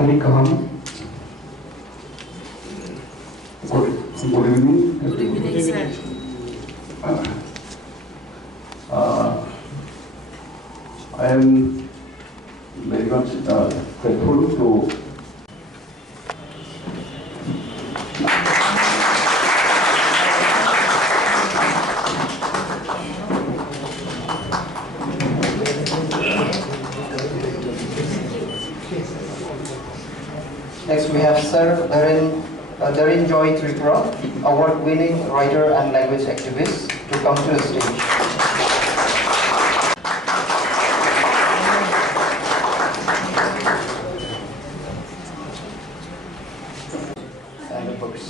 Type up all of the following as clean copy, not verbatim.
Hari Kaham. Good evening. Good evening, sir. I am very much grateful to Next, we have Sir Darin Joy Tripura, award-winning writer and language activist, to come to the stage. And the books.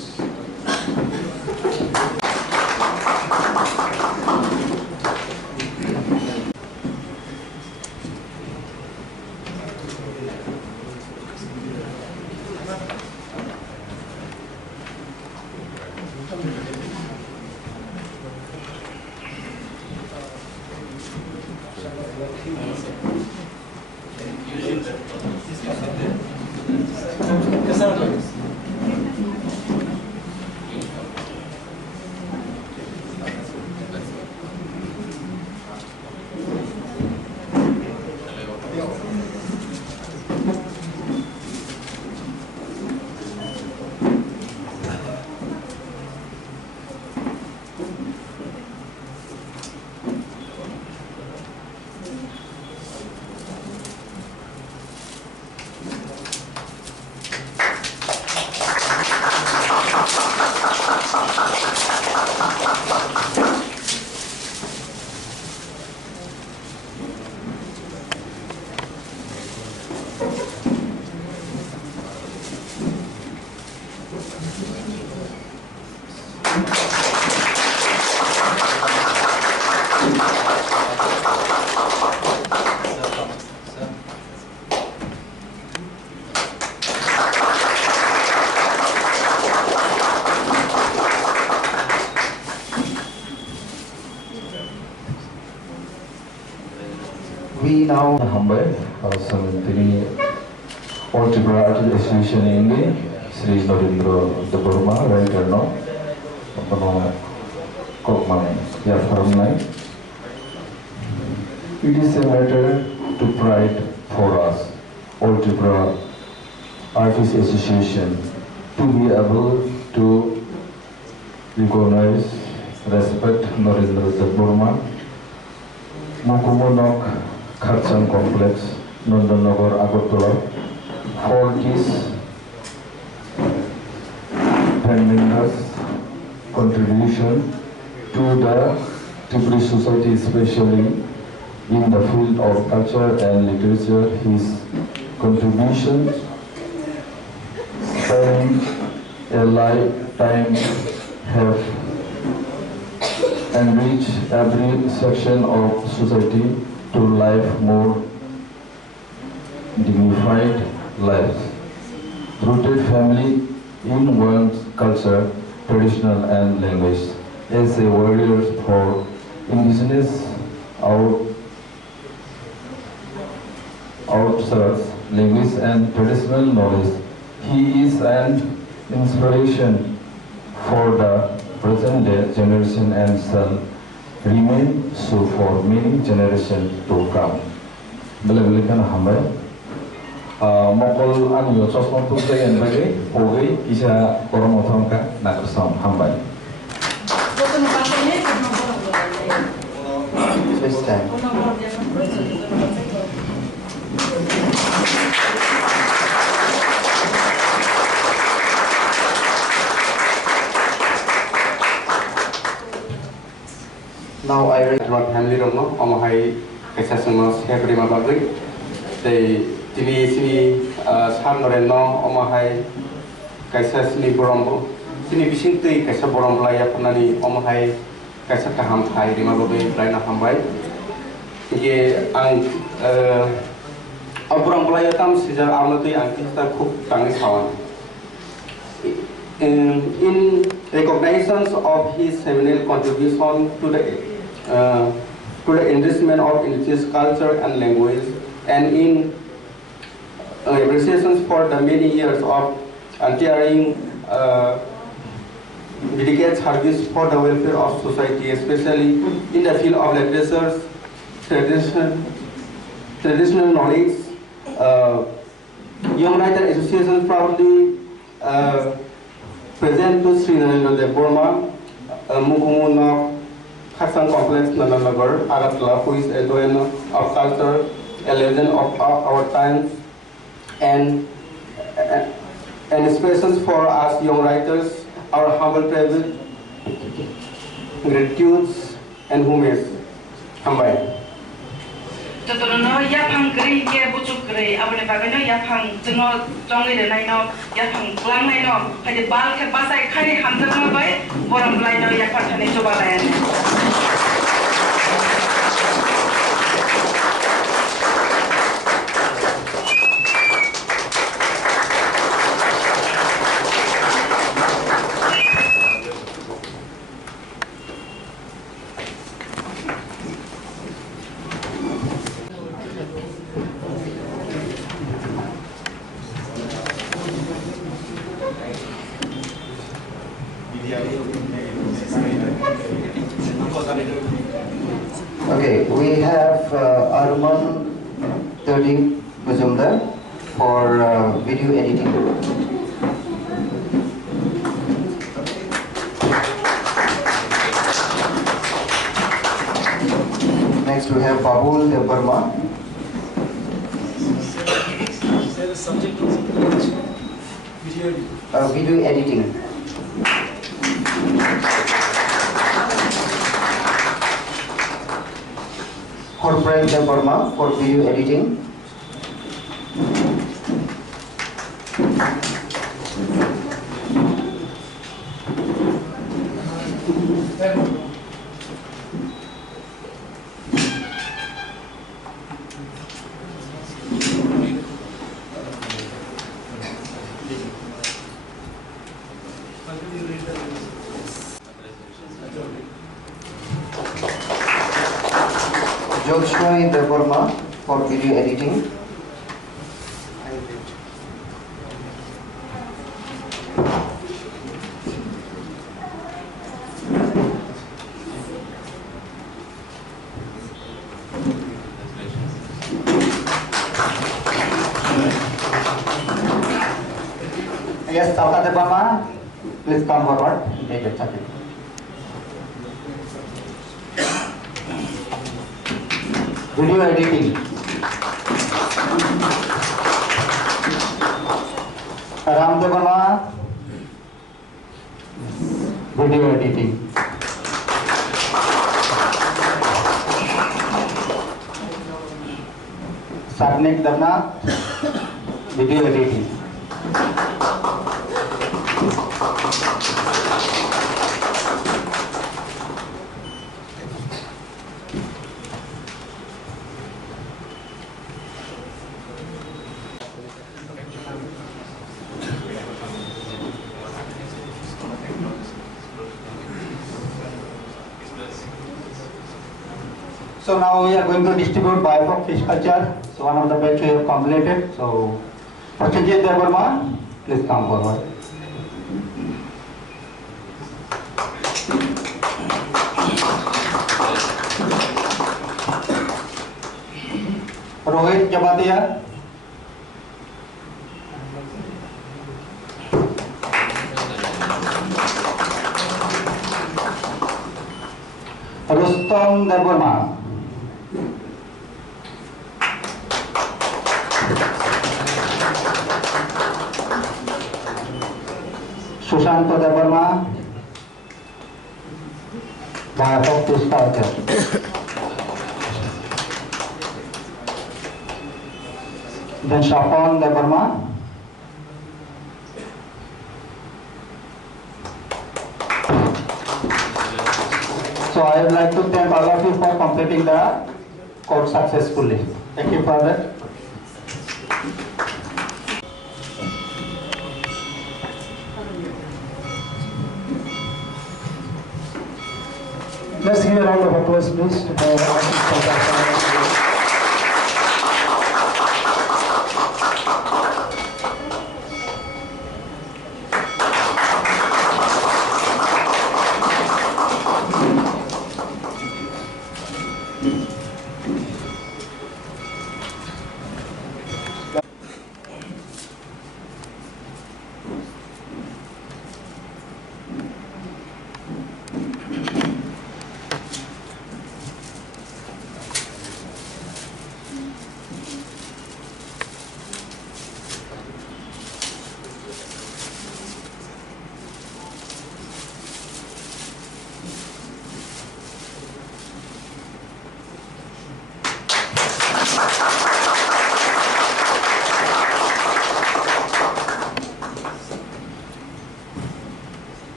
We now Hambai, Tini, Aitorma Artist Association ini, Sri Norindro Deborma, writer no, Kokman, ya Farmai. It is a matter to pride for us, Aitorma Artist Association, to be able to recognize, respect Norindro Deborma, Mukumonok Khaijakkha complex, Nandanagar, Agartala, for his tremendous contribution to the Tripuri society, especially in the field of culture and literature. His contributions spanning a lifetime have enriched every section of society to live more dignified lives, rooted family in one's culture, traditional and language. As a warrior for indigenous outserts, language and traditional knowledge, he is an inspiration for the present day generation and shall remain so for many generations to come. Bela-bela hambai. Mokol anio sosmon tutai and bagi, oge kisah korang otongka nak bersam hambai. Please stand. Now I read about family romo, Omahai, Kaisasumos, Hebrima Bagri, the Tini, Sam Noreno, Omahai, Kaisasni Borombo, Tini Vicente, Kaisaboromblaya, Panani, Omahai, Khaijakkha Hai, Rimabobe, Raina Hambai. Ye, and Aboromblaya Tam Caesar Amati and Kista Cook Tangisawan. In recognition of his seminal contribution to the enrichment of indigenous culture and language, and in appreciations for the many years of untiring dedicated service for the welfare of society, especially in the field of literature, traditional knowledge. Young Writer Association proudly present to Sri Narendra Burma, Mukumuna Hassan Complex, Nananagar, Agartala, who is a doyen of culture, a legend of our times, and expressions for us young writers, our humble private gratitudes and homage. Hambai. Totono yapang gri ye bujuk gri abone bagano yapang jengo jongi de naino yapang klang naino hadi bal ke basai khani hamdang bai boram laino yapang thane coba layan. Okay, we have Arman 30 Buzumda for video editing. Next we have Babul Burma. The subject of Video editing. Horprem Burma for video editing. Joshua Burma for video editing. Yes, Salka Burma, please come forward. Video editing. Ramdev Burma, video editing. Sarnik Dharna, video editing. So now we are going to distribute bio fish culture. So one of the batch we have completed. So Prashanjit Burma, please come forward. Rohit Jabatia. Rustom Burma. Susanto Burma, bio fish culture. Then Shapon Burma. So I would like to thank all of you for completing the course successfully. Thank you for that. Let's give a round of applause, please, to our artist.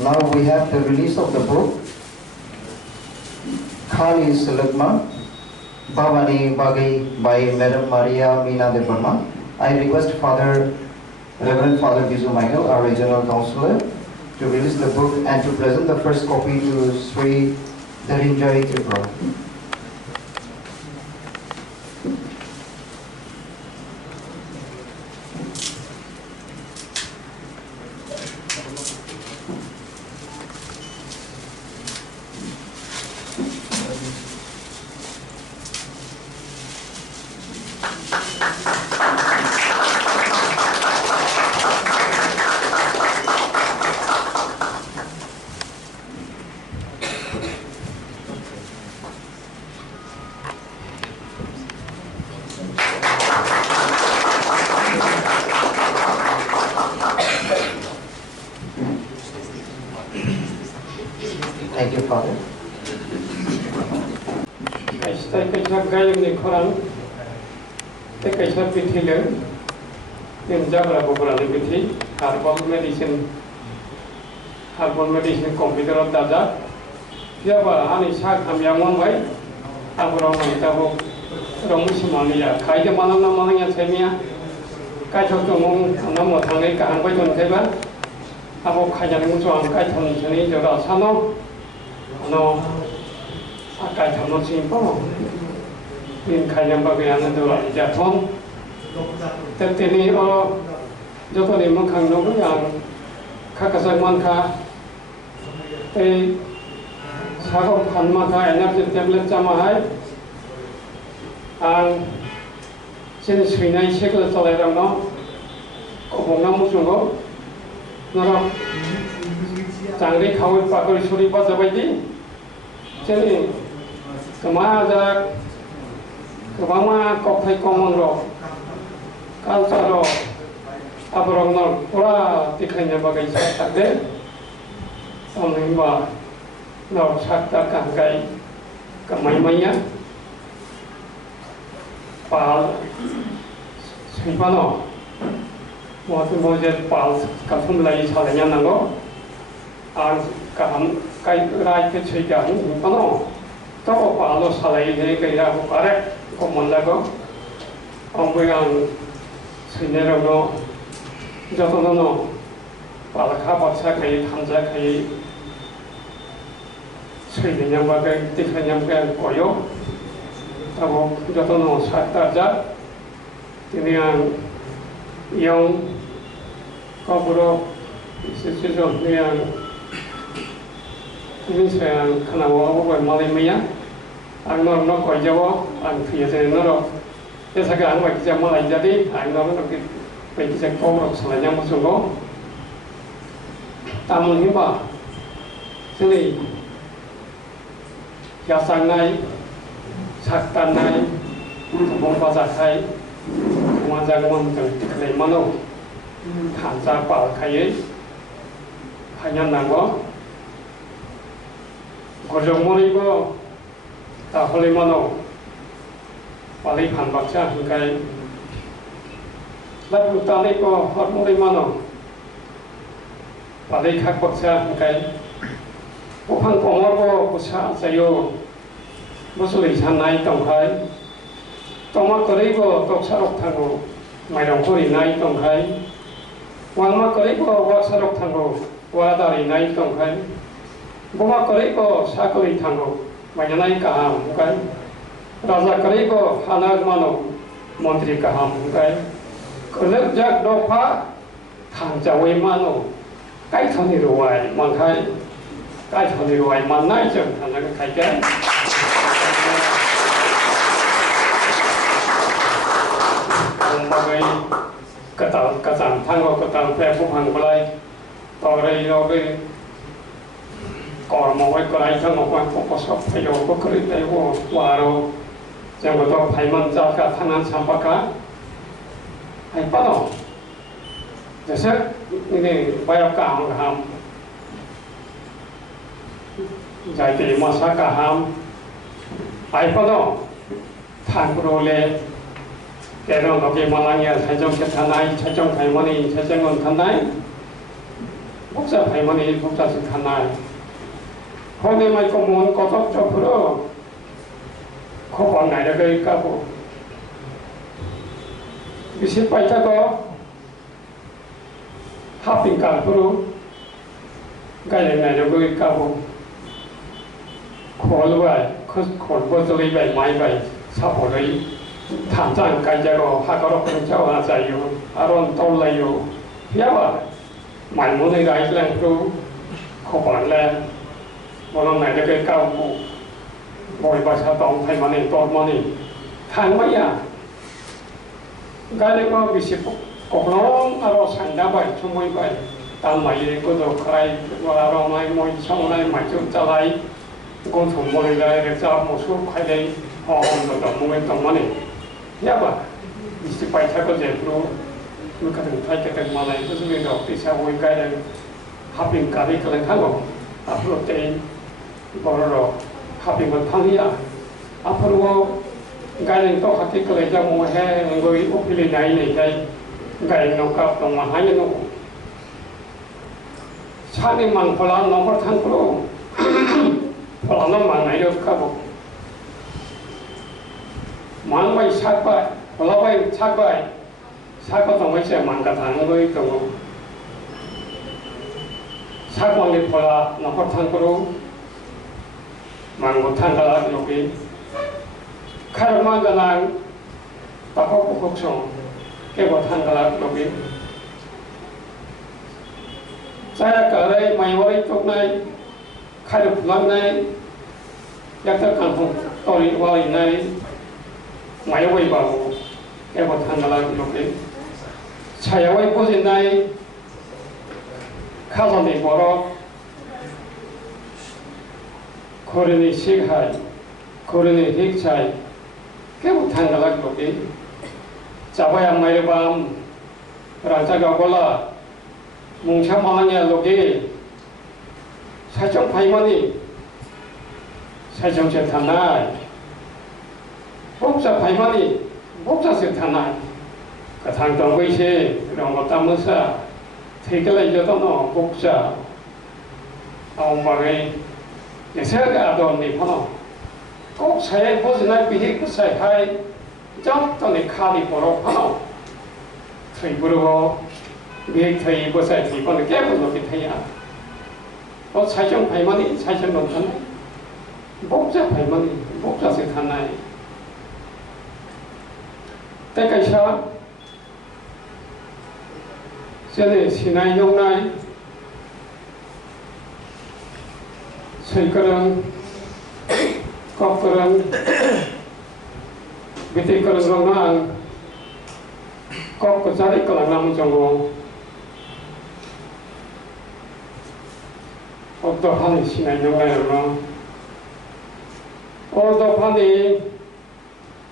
Now we have the release of the book, Kali Sulagma, Bhavani Bagi by Madam Maria Mina de Burma. I request Reverend Father Bizu Michael, our regional counselor, to release the book and to present the first copy to Sri Dharinjai Tripura. Thank you, Father. Khaijakkha ni khorang te kaisa pithile in jabra bobra ni pithi herbal medicine computer of dada jaba ani sak ham yamon bai abro ni tabo rong simania khai de manam na manang ya semia kai thok mong namo thangai ka hang bai ton kai ba abo khaijan mu chuang kai thon chani jora sano no akai thon simpo in khaijan ba ga na do ja thon te tini o joto ni mong khang no bu yang kha ka sa man kha te sago phan ma kha energy tablet chama hai ang chen swinai sekla tolai ram no ko bongna mu sungo nara changri khawai pakori suri pa jabai di cheni kama ja kama kokhai komon ro culture ro abrong no pura tikhanya bagai sa de samai ba no sakta kan kai kamai maya pal sipano waktu mojet pal kathum lai salanya nango ang kaham kai rai ke chega pano to palo salai de kai ra pare ko monlago ongboyang sinero no jotono no pal kha baksa kai thamja kai sui nyam ba kai tikhanyam kai koyo abo jotono sakta ja tini ang yang kaburo institution ni ang ini saya kena wawa buat malimnya ang nor no koi jawa ang fiya saya noro ya sekarang bagi jam malai jadi ang nor no bagi saya kau selanya musuh tamun hiba sini ya sangai sakta nai bong pasar kai Kumajang mon tertiklay mano hansa pal kaye hanya nango gojong moni ko ta hole mano pali phan baksa hingkai lat utale ko hot moni mano pali khak baksa hingkai phan komor ko kusa sayo bosuli sanai tongkai toma kori ko tok sarok thango mairong kori nai tongkai wangma kori ko wa sarok thango wa dari nai tongkai boma kori ko sakori thango mayanai kaham kai raja kori ko hanag mano mantri kaham kai kolek jak dopa thang jawe mano kai thoni ruai mangkai kai thoni ruai manai jeng thanaga kai kai bagai katan thango katan pe phang balai tore yo ge kor mo wai kolai thango kwa ko sop yo ko kri te wo waro jang to phaiman cha ka thanan sampaka ai pano jese ini bayar ka ham jai te masa ka ham ai pano thang role kero no ke malangya sajong ke thanai sajong khai mani sajong on thanai 복사 발만이 복사식 하나 호내만 꼬문 꼬독 쪽으로 코방 나려가 있고 미실 빠이타고 하핑 깔프로 가야 나려가 있고 콜바이 콜보들이 바이 마이 바이 사보리 탐장 가자고 하거로 그렇죠 하자요 아론 돌라요 야와 말문의 라이랑으로 코방래 뭐는 나려가 있고 ngồi bà sa tổng thầy mà này toàn mà này thằng mấy à cái này có bị xếp cột lông ở đó sành đá vậy chung với vậy tam mày có đồ khai và rồi mai mồi xong này mày chụp ra lại con thủ mồi lại để ra một số khai đây họ không được đồng mồi tổng mà này nhá bà bị xếp bài thay có gì luôn mình cần thay cái cái mà này có sự việc đó thì sao với cái này hấp引cả đi cái này khác không hấp dẫn tiền bỏ rồi 하필 못하니야 앞으로 가는 또 학교 거기서 뭐 해 거기 오피리 나이네 가이 가이 놓고 동안 하니 놓고 차리만 볼라 넘어 탄으로 볼라 넘만 내려가고 만바이 사과 볼라바이 사과 사과 동에서 만가 다는 거 있고 사과를 볼라 넘어 탄으로 망고 탄다라 여기 카르마가랑 바코코 곡성 깨고 탄다라 여기 자야가래 마이워리 쪽나이 카르 불랑나이 약간 간통 또리 와이나이 마이워리 바고 깨고 탄다라 여기 차야와이 보진나이 카선이 보러 거린이 식하이, 거린이 힉차이, 깨고 탄다락 여기 잡아야 마이밤 라자가 골라 뭉쳐마랑야 여기 사정 파이머니 사정 세타나이 복사 파이머니 복사 세타나이 가탕 동의시 그런 거 따면서 태결에 이어도는 복사 아웅방에 예세가 아도니 파노 꼭 사회 보지나 비히 그 사이하이 점또니 카리 보러 파노 트이 부르고 비히 트이 보사이 트이 보는 깨부도 비타야 또 사정 발만이 사정 못하네 복자 발만이 복자세 타나이 때까지야 전에 신하이 용나이 설거는 껍거는 밑에 거는 거는 껍고 자리 거는 남은 정도 어떠한 신의 용나이로 어떠한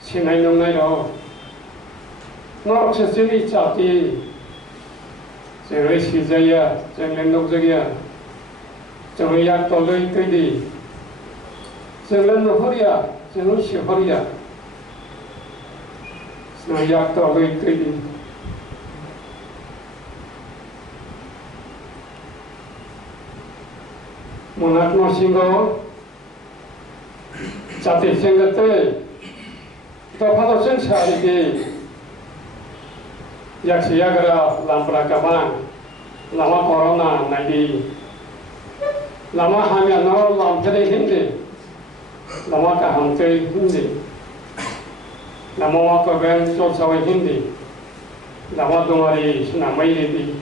신의 용나이로 너로서 진이 잡기 제의 시자야 정len독적이야 정의 약도의 뜻이 정은 허리야 정은 시 허리야 정의 약도의 뜻이 문학 노신고 자태 생각들 또 파도 생사리기 약시야가라 람프라카방 라마 코로나 나이디 lama hamya no lam thade hindi lama ka hamte hindi lama wa ka ben so sawi hindi lama dumari suna mai di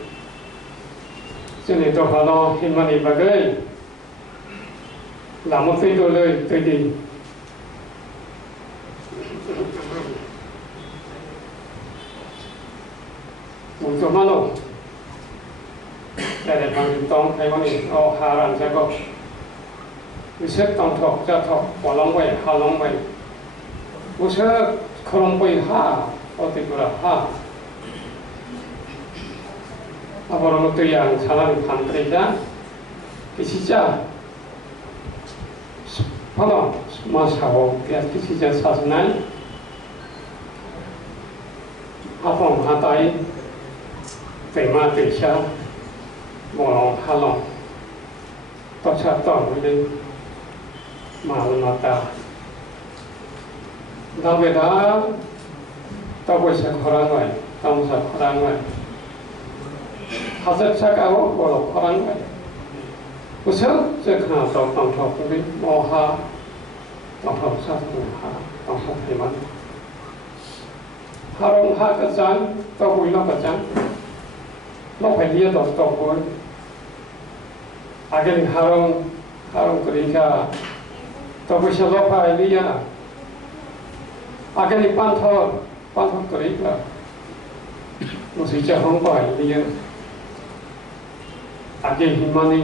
sini to halo himani bagai lama fi do le tedi untuk mana để bằng tông hay vấn đề ở hà lan sẽ có 위색 당토 자토 월롱바이 할롱바이 우서 그런바이 하 어디 그라 하 아버는 또 양 사람이 반대자 기시자 하나 마사고 그냥 기시자 사스나이 아범 하다이 대마 대샤 뭐 할로 또 찾던 우리 마음 맞다 나베다 또 보이서 거란 거야 또무서 거란 거야 하서 착하고 뭐로 거란 거야 그래서 저 하나 또 방법 우리 뭐하 방법 사고하 방법 해만 하롱 하가장 또 보이러 가장 nó phải lia đột đột với cái harong cái cả tôi bây giờ nó phải lia cái pan thor cái là nó sẽ cho không phải lia cái himani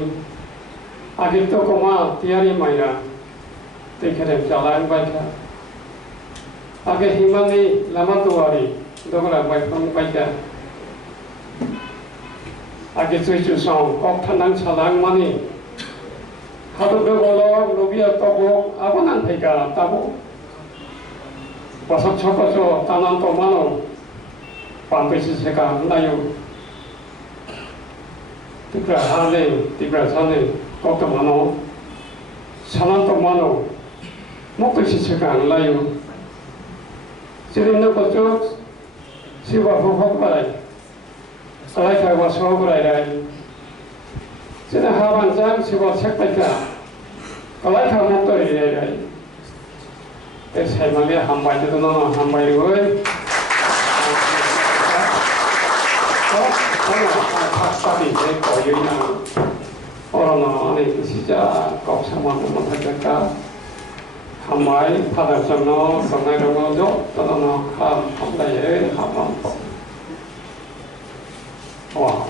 cái tôi có mà tiari mày ra thì cái này trả lại vậy cả cái himani làm ăn tuari đó là vậy không vậy cả cái chuyện chú song có thân năng trả lại money 하도 배고로 로비아 떠고 아버난 회가 따고 와서 쳐가서 따난 또만오 반드시 제가 나요 티브라 하네 꼭도 많어 사난 또만오 목도시 제가 안 나요 지금도 그쪽 시바 후하고라이 살아있다 와서 그라이라이 지금 하반장 시바 책발자 살아있다 목도리라이 세상에 한 발도 너무 한 발이고 박사비 제 거유나 어느 안에 진짜 꼭 참아도 못하겠다 한 발 바닥정로 성내로도 떠나노 한 발에 한번 와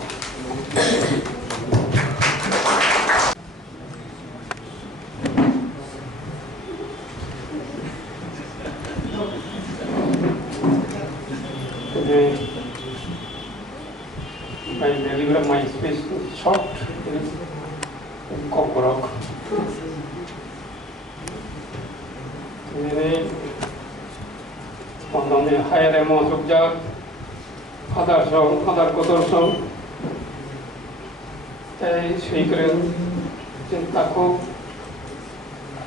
I deliver my speech short in Kokorok. Ini pondoknya Hayre mau sukjak, adar kotor song, teh swikren, cintaku,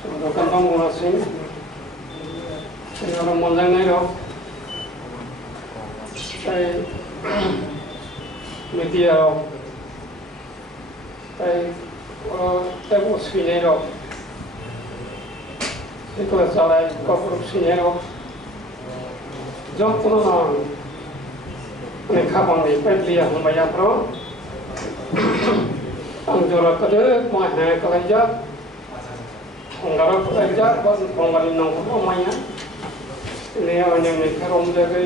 sudah kantong munasing, orang monjang nero, teh media teh teh usfinero itu salah korupsiero jauh tuh mereka bangkit pelia membayar pro angjorat kade mahal kerja anggaran kerja buat penggalin nongkrong mainnya ini hanya mereka rom jaga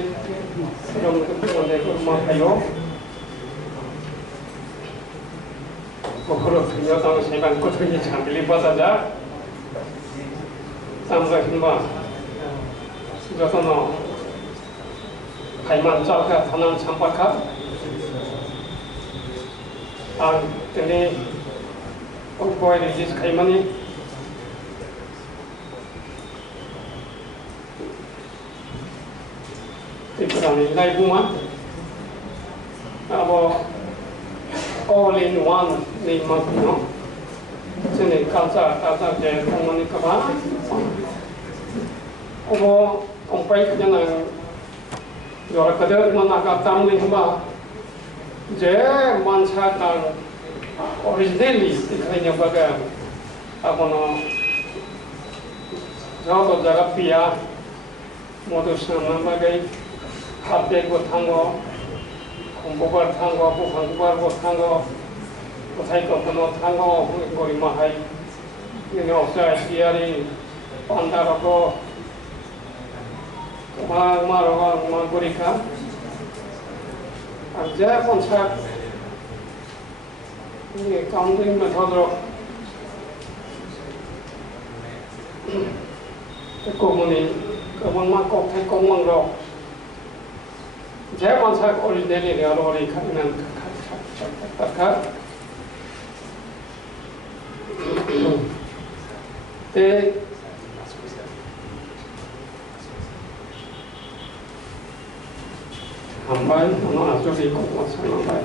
rumah kayu 거꾸로 등여당 세반 꼬투기 장bil리 받아자 samsa 힘봐 저서너 가이만 짜가 타난 참박하 아 근데 공부에 리지스 가이만이 이쁘다니 라이브만 뭐 all in one ni magno sini kalsa je komani kaba obo kompai kajana yora kada managa tamli huma je mancha tang originally dikhainya baga apono jauh jaga pia modus nama bagai update buat tanggo 공부할 탄거, 공부할 못한거, 못하니까 뭐 탄거 거기 뭐 하이 이게 없어야 시야리 반다라고 막 말하고 막 그러니까 이제 본차 이게 감독님만 더더러 고문이 그만만 꼭 공망로 제 본사 오리지널이 여러분이 가능한 각각 때 한발 하나 아주 있고 상한 발